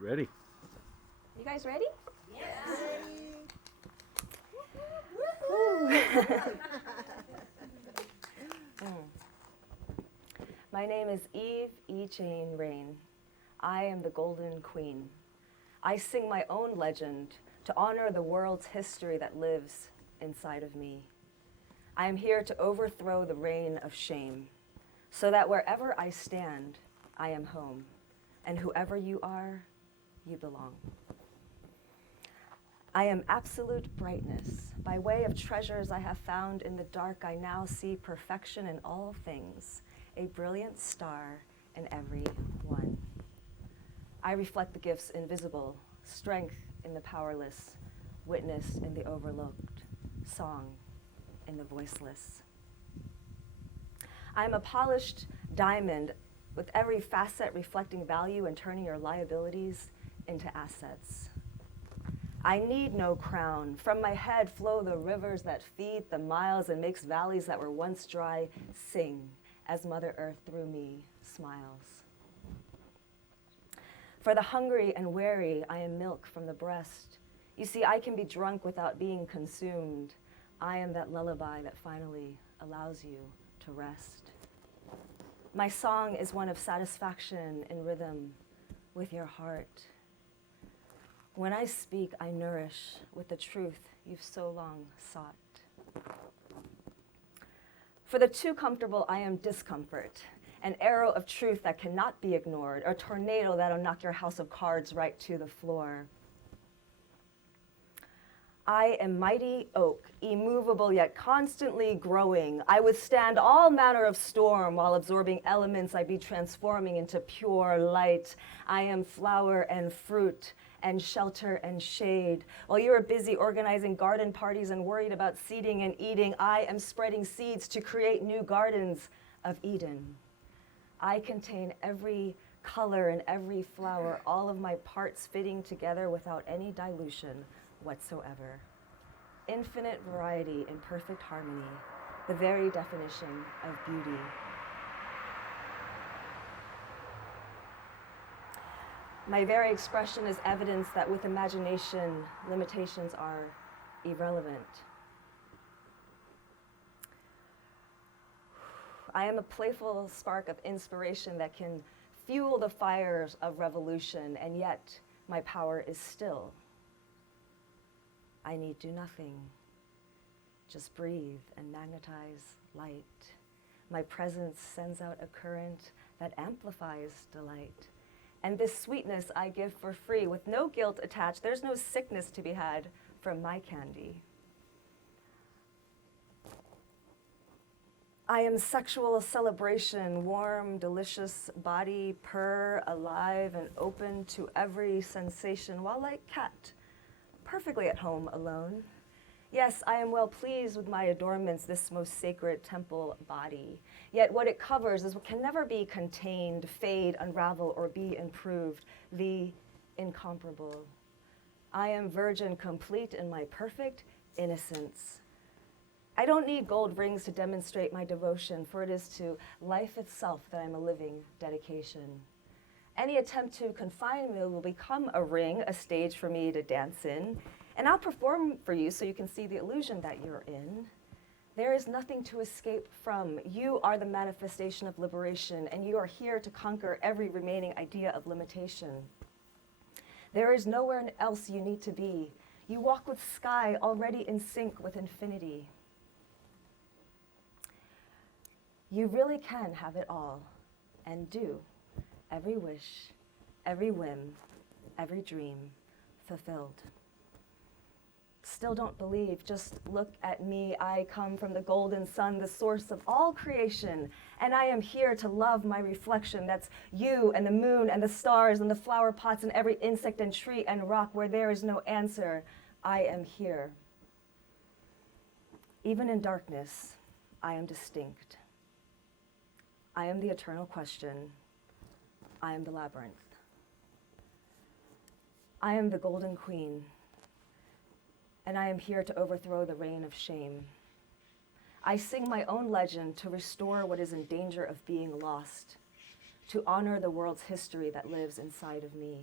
Ready. You guys ready? Yes. My name is Eve E. Jane Rain. I am the Golden Queen. I sing my own legend to honor the world's history that lives inside of me. I am here to overthrow the reign of shame, so that wherever I stand, I am home, and whoever you are, you belong. I am absolute brightness. By way of treasures I have found in the dark, I now see perfection in all things, a brilliant star in every one. I reflect the gifts invisible, strength in the powerless, witness in the overlooked, song in the voiceless. I am a polished diamond with every facet reflecting value and turning your liabilities into assets. I need no crown. From my head flow the rivers that feed the miles and makes valleys that were once dry sing as Mother Earth through me smiles. For the hungry and weary, I am milk from the breast. You see, I can be drunk without being consumed. I am that lullaby that finally allows you to rest. My song is one of satisfaction in rhythm with your heart. When I speak, I nourish with the truth you've so long sought. For the too comfortable, I am discomfort, an arrow of truth that cannot be ignored, a tornado that'll knock your house of cards right to the floor. I am mighty oak, immovable yet constantly growing. I withstand all manner of storm while absorbing elements I be transforming into pure light. I am flower and fruit and shelter and shade. While you are busy organizing garden parties and worried about seeding and eating, I am spreading seeds to create new gardens of Eden. I contain every color and every flower, all of my parts fitting together without any dilution whatsoever. Infinite variety in perfect harmony, the very definition of beauty. My very expression is evidence that with imagination, limitations are irrelevant. I am a playful spark of inspiration that can fuel the fires of revolution, and yet my power is still. I need do nothing, just breathe and magnetize light. My presence sends out a current that amplifies delight. And this sweetness I give for free with no guilt attached. There's no sickness to be had from my candy. I am sexual celebration, warm, delicious body, purr, alive, and open to every sensation, while like cat, perfectly at home alone. Yes, I am well pleased with my adornments, this most sacred temple body. Yet what it covers is what can never be contained, fade, unravel, or be improved, the incomparable. I am virgin complete in my perfect innocence. I don't need gold rings to demonstrate my devotion, for it is to life itself that I'm a living dedication. Any attempt to confine me will become a ring, a stage for me to dance in, and I'll perform for you so you can see the illusion that you're in. There is nothing to escape from. You are the manifestation of liberation, and you are here to conquer every remaining idea of limitation. There is nowhere else you need to be. You walk with sky already in sync with infinity. You really can have it all, and do. Every wish, every whim, every dream fulfilled. Still don't believe, just look at me. I come from the golden sun, the source of all creation, and I am here to love my reflection. That's you and the moon and the stars and the flower pots and every insect and tree and rock where there is no answer. I am here. Even in darkness, I am distinct. I am the eternal question. I am the labyrinth. I am the golden queen, and I am here to overthrow the reign of shame. I sing my own legend to restore what is in danger of being lost, to honor the world's history that lives inside of me.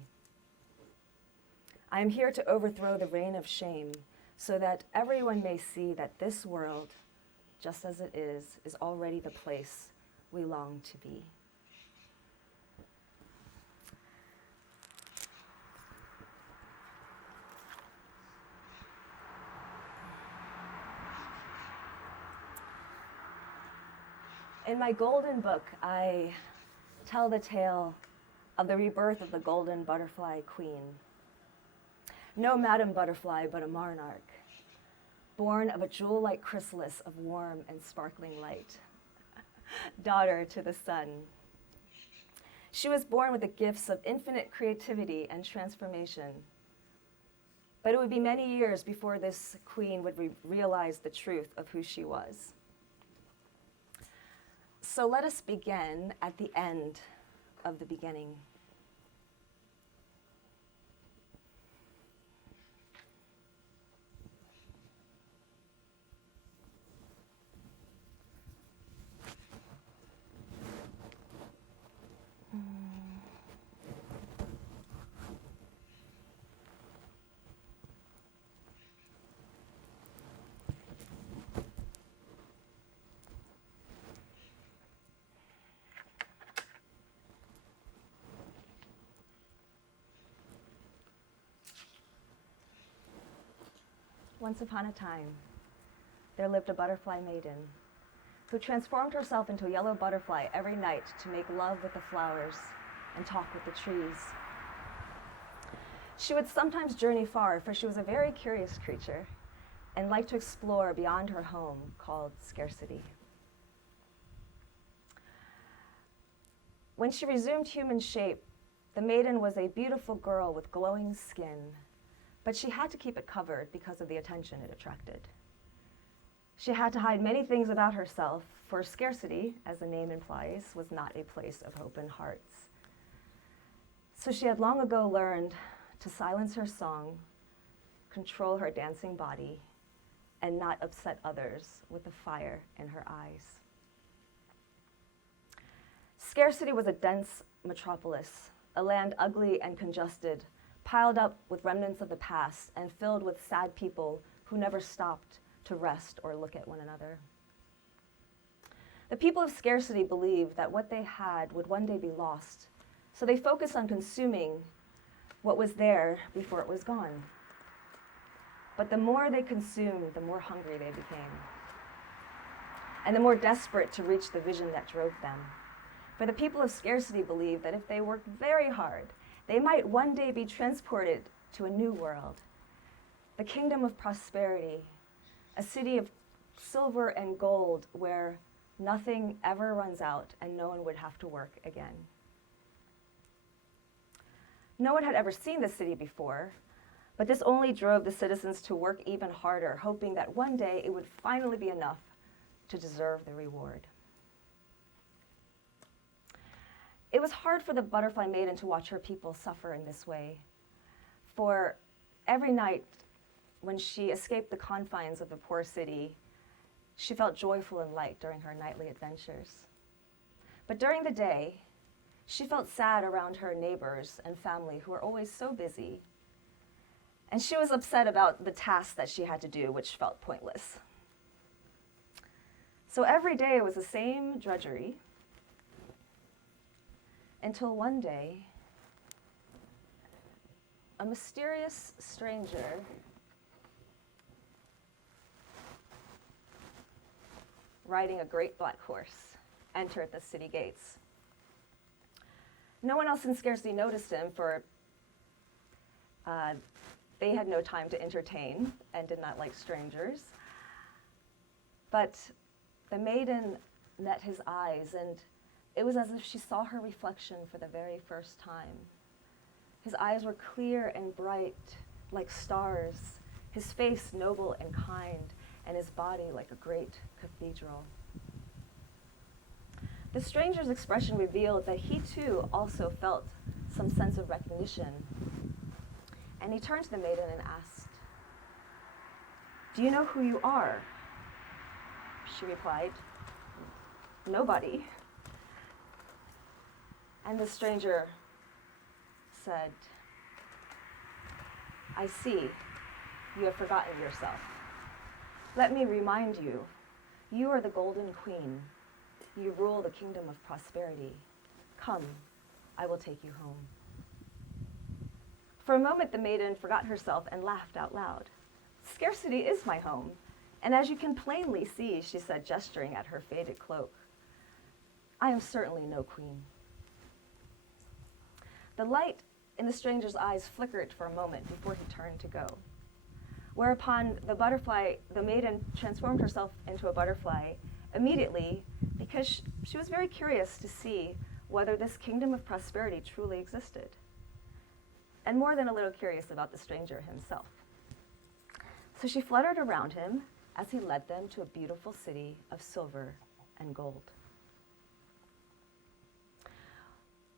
I am here to overthrow the reign of shame so that everyone may see that this world, just as it is already the place we long to be. In my golden book, I tell the tale of the rebirth of the golden butterfly queen. No Madam Butterfly, but a monarch, born of a jewel-like chrysalis of warm and sparkling light, daughter to the sun. She was born with the gifts of infinite creativity and transformation. But it would be many years before this queen would realize the truth of who she was. So let us begin at the end of the beginning. Once upon a time, there lived a butterfly maiden who transformed herself into a yellow butterfly every night to make love with the flowers and talk with the trees. She would sometimes journey far, for she was a very curious creature and liked to explore beyond her home called scarcity. When she resumed human shape, the maiden was a beautiful girl with glowing skin, but she had to keep it covered because of the attention it attracted. She had to hide many things about herself, for scarcity, as the name implies, was not a place of open hearts. So she had long ago learned to silence her song, control her dancing body, and not upset others with the fire in her eyes. Scarcity was a dense metropolis, a land ugly and congested, piled up with remnants of the past and filled with sad people who never stopped to rest or look at one another. The people of scarcity believed that what they had would one day be lost, so they focused on consuming what was there before it was gone. But the more they consumed, the more hungry they became, and the more desperate to reach the vision that drove them. For the people of scarcity believed that if they worked very hard, they might one day be transported to a new world, the kingdom of prosperity, a city of silver and gold where nothing ever runs out and no one would have to work again. No one had ever seen the city before, but this only drove the citizens to work even harder, hoping that one day it would finally be enough to deserve the reward. It was hard for the butterfly maiden to watch her people suffer in this way, for every night when she escaped the confines of the poor city, she felt joyful and light during her nightly adventures. But during the day, she felt sad around her neighbors and family who were always so busy, and she was upset about the tasks that she had to do, which felt pointless. So every day it was the same drudgery, until one day, a mysterious stranger riding a great black horse entered the city gates. No one else in scarcity noticed him, for they had no time to entertain and did not like strangers. But the maiden met his eyes, and it was as if she saw her reflection for the very first time. His eyes were clear and bright, like stars, his face noble and kind, and his body like a great cathedral. The stranger's expression revealed that he too also felt some sense of recognition. And he turned to the maiden and asked, "Do you know who you are?" She replied, "Nobody." And the stranger said, I see. You have forgotten yourself. Let me remind you, you are the Golden Queen. You rule the kingdom of prosperity. Come, I will take you home. For a moment, the maiden forgot herself and laughed out loud. Scarcity is my home, and as you can plainly see, she said, gesturing at her faded cloak, I am certainly no queen. The light in the stranger's eyes flickered for a moment before he turned to go. Whereupon the maiden transformed herself into a butterfly immediately because she was very curious to see whether this kingdom of prosperity truly existed, and more than a little curious about the stranger himself. So she fluttered around him as he led them to a beautiful city of silver and gold.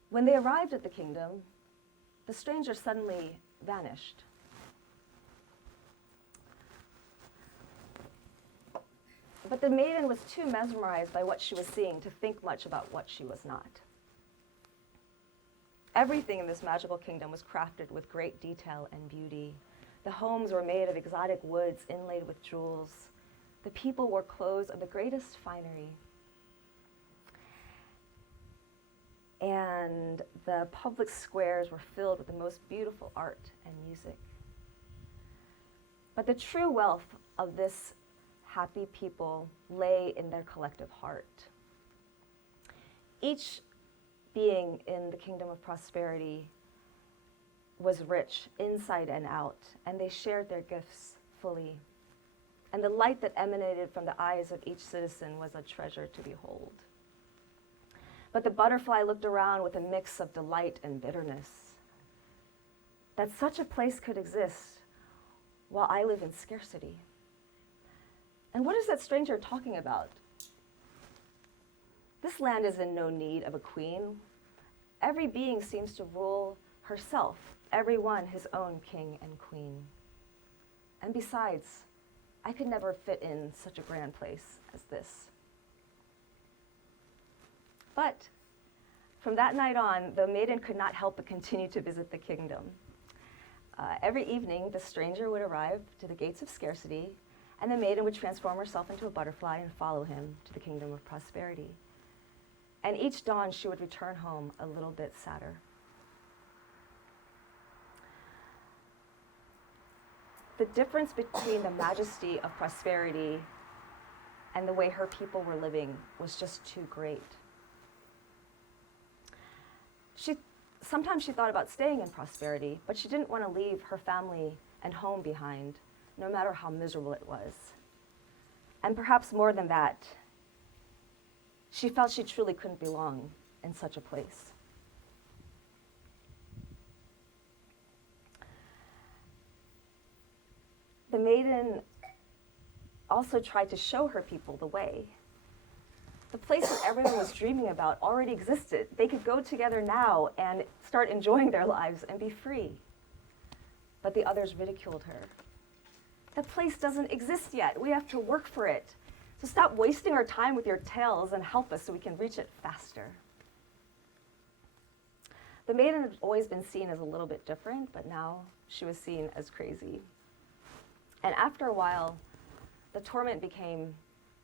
When they arrived at the kingdom, the stranger suddenly vanished. But the maiden was too mesmerized by what she was seeing to think much about what she was not. Everything in this magical kingdom was crafted with great detail and beauty. The homes were made of exotic woods inlaid with jewels. The people wore clothes of the greatest finery. And the public squares were filled with the most beautiful art and music. But the true wealth of this happy people lay in their collective heart. Each being in the kingdom of prosperity was rich inside and out, and they shared their gifts fully. And the light that emanated from the eyes of each citizen was a treasure to behold. But the butterfly looked around with a mix of delight and bitterness. That such a place could exist while I live in scarcity. And what is that stranger talking about? This land is in no need of a queen. Every being seems to rule herself, every one his own king and queen. And besides, I could never fit in such a grand place as this. But from that night on, the maiden could not help but continue to visit the kingdom. Every evening, the stranger would arrive to the gates of scarcity, and the maiden would transform herself into a butterfly and follow him to the kingdom of prosperity. And each dawn, she would return home a little bit sadder. The difference between the majesty of prosperity and the way her people were living was just too great. Sometimes she thought about staying in prosperity, but she didn't want to leave her family and home behind, no matter how miserable it was. And perhaps more than that, she felt she truly couldn't belong in such a place. The maiden also tried to show her people the way. The place that everyone was dreaming about already existed. They could go together now and start enjoying their lives and be free. But the others ridiculed her. That place doesn't exist yet. We have to work for it. So stop wasting our time with your tales and help us so we can reach it faster. The maiden had always been seen as a little bit different, but now she was seen as crazy. And after a while, the torment became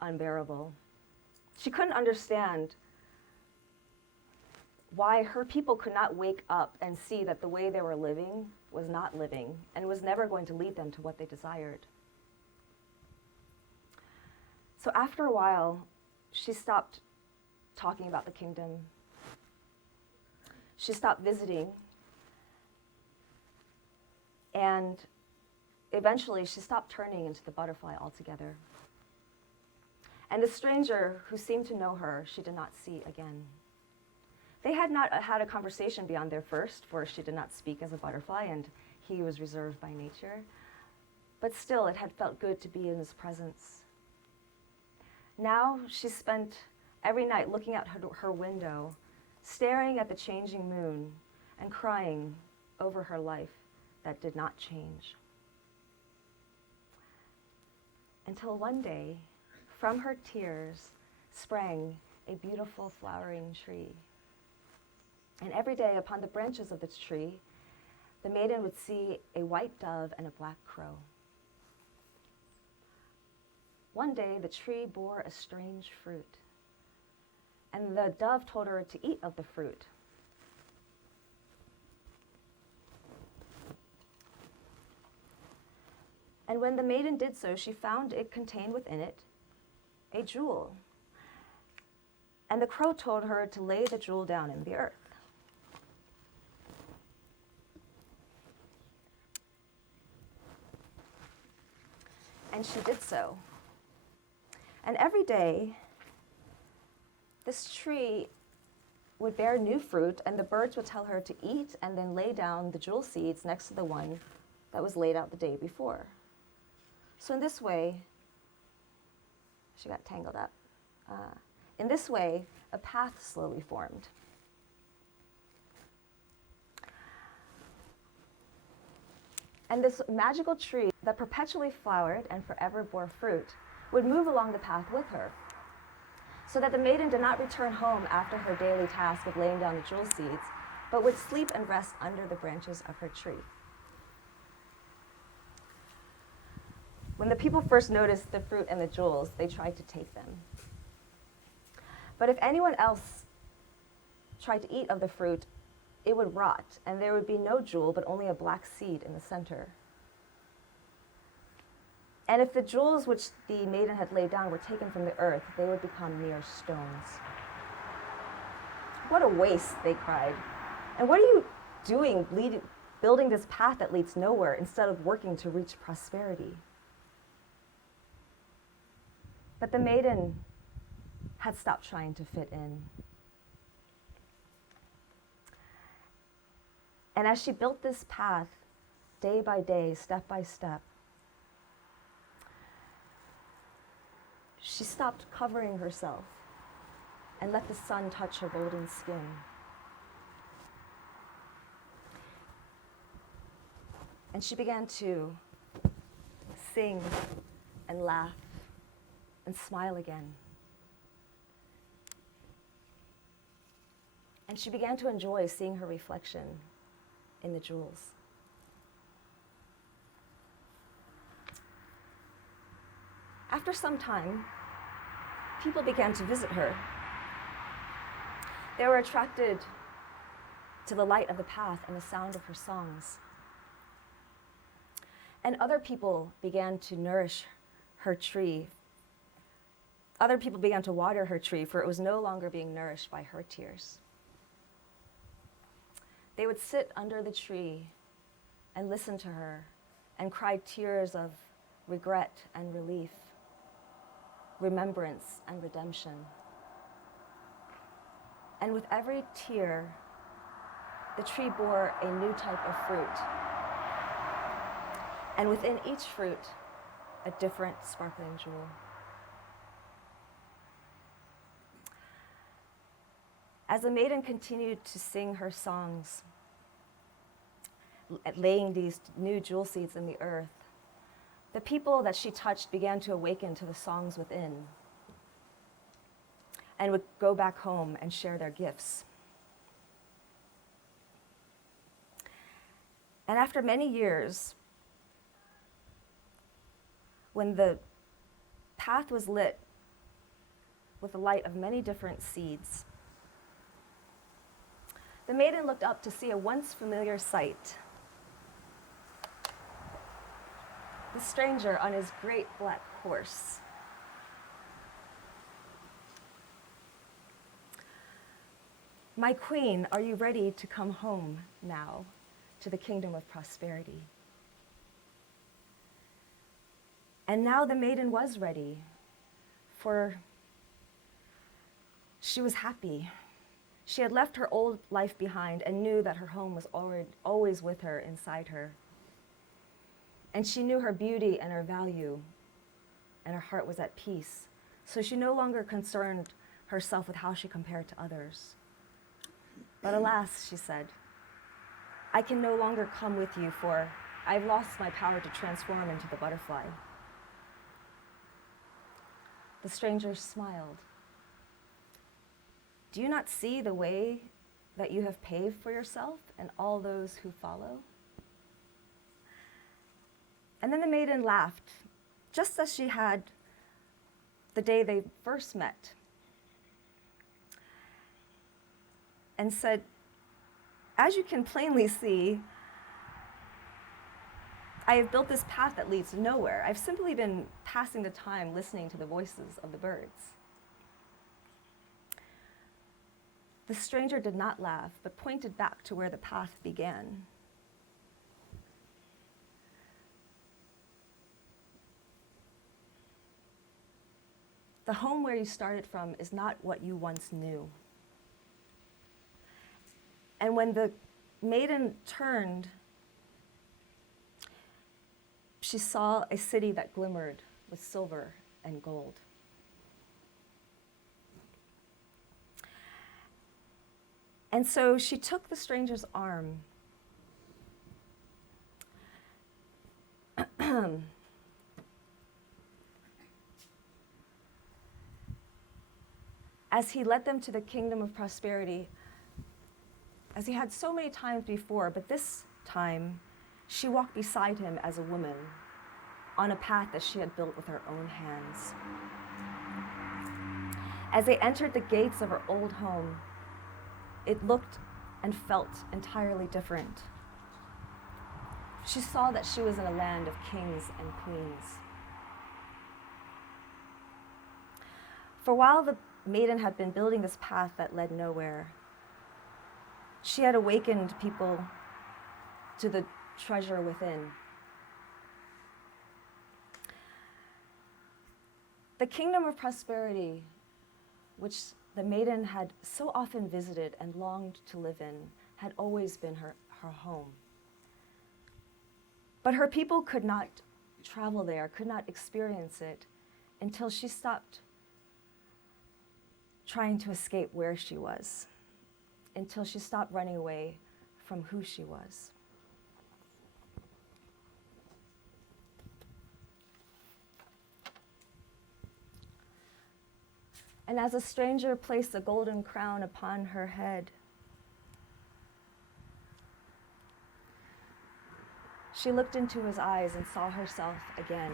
unbearable. She couldn't understand why her people could not wake up and see that the way they were living was not living and was never going to lead them to what they desired. So after a while, she stopped talking about the kingdom. She stopped visiting. And eventually, she stopped turning into the butterfly altogether. And the stranger who seemed to know her, she did not see again. They had not had a conversation beyond their first, for she did not speak as a butterfly, and he was reserved by nature. But still, it had felt good to be in his presence. Now, she spent every night looking out her window, staring at the changing moon, and crying over her life that did not change. Until one day, from her tears sprang a beautiful flowering tree. And every day upon the branches of this tree, the maiden would see a white dove and a black crow. One day, the tree bore a strange fruit, and the dove told her to eat of the fruit. And when the maiden did so, she found it contained within it a jewel. And the crow told her to lay the jewel down in the earth. And she did so. And every day, this tree would bear new fruit, and the birds would tell her to eat and then lay down the jewel seeds next to the one that was laid out the day before. So in this way, she got tangled up. In this way, a path slowly formed. And this magical tree that perpetually flowered and forever bore fruit would move along the path with her, so that the maiden did not return home after her daily task of laying down the jewel seeds, but would sleep and rest under the branches of her tree. When the people first noticed the fruit and the jewels, they tried to take them. But if anyone else tried to eat of the fruit, it would rot, and there would be no jewel, but only a black seed in the center. And if the jewels which the maiden had laid down were taken from the earth, they would become mere stones. What a waste, they cried. And what are you doing, building this path that leads nowhere instead of working to reach prosperity? But the maiden had stopped trying to fit in. And as she built this path, day by day, step by step, she stopped covering herself and let the sun touch her golden skin. And she began to sing and laugh and smile again. And she began to enjoy seeing her reflection in the jewels. After some time, people began to visit her. They were attracted to the light of the path and the sound of her songs. And other people began to nourish her tree. Other people began to water her tree, for it was no longer being nourished by her tears. They would sit under the tree and listen to her and cry tears of regret and relief, remembrance and redemption. And with every tear, the tree bore a new type of fruit. And within each fruit, a different sparkling jewel. As the maiden continued to sing her songs, laying these new jewel seeds in the earth, the people that she touched began to awaken to the songs within and would go back home and share their gifts. And after many years, when the path was lit with the light of many different seeds, the maiden looked up to see a once familiar sight. The stranger on his great black horse. "My queen, are you ready to come home now to the kingdom of prosperity?" And now the maiden was ready, for she was happy. She had left her old life behind and knew that her home was always with her, inside her. And she knew her beauty and her value, and her heart was at peace. So she no longer concerned herself with how she compared to others. "But alas," she said, "I can no longer come with you, for I've lost my power to transform into the butterfly." The stranger smiled. "Do you not see the way that you have paved for yourself and all those who follow? And then the maiden laughed, just as she had the day they first met, and said, "As you can plainly see, I have built this path that leads nowhere. I've simply been passing the time listening to the voices of the birds." The stranger did not laugh, but pointed back to where the path began. The home where you started from is not what you once knew. And when the maiden turned, she saw a city that glimmered with silver and gold. And so she took the stranger's arm as he led them to the kingdom of prosperity, as he had so many times before, but this time she walked beside him as a woman on a path that she had built with her own hands. As they entered the gates of her old home, it looked and felt entirely different. She saw that she was in a land of kings and queens. For while the maiden had been building this path that led nowhere, she had awakened people to the treasure within. The kingdom of prosperity, which the maiden had so often visited and longed to live in, had always been her home. But her people could not travel there, could not experience it, until she stopped trying to escape where she was, until she stopped running away from who she was. And as a stranger placed a golden crown upon her head, she looked into his eyes and saw herself again.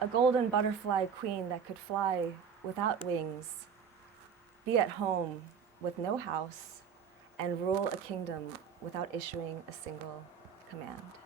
A golden butterfly queen that could fly without wings, be at home with no house, and rule a kingdom without issuing a single command.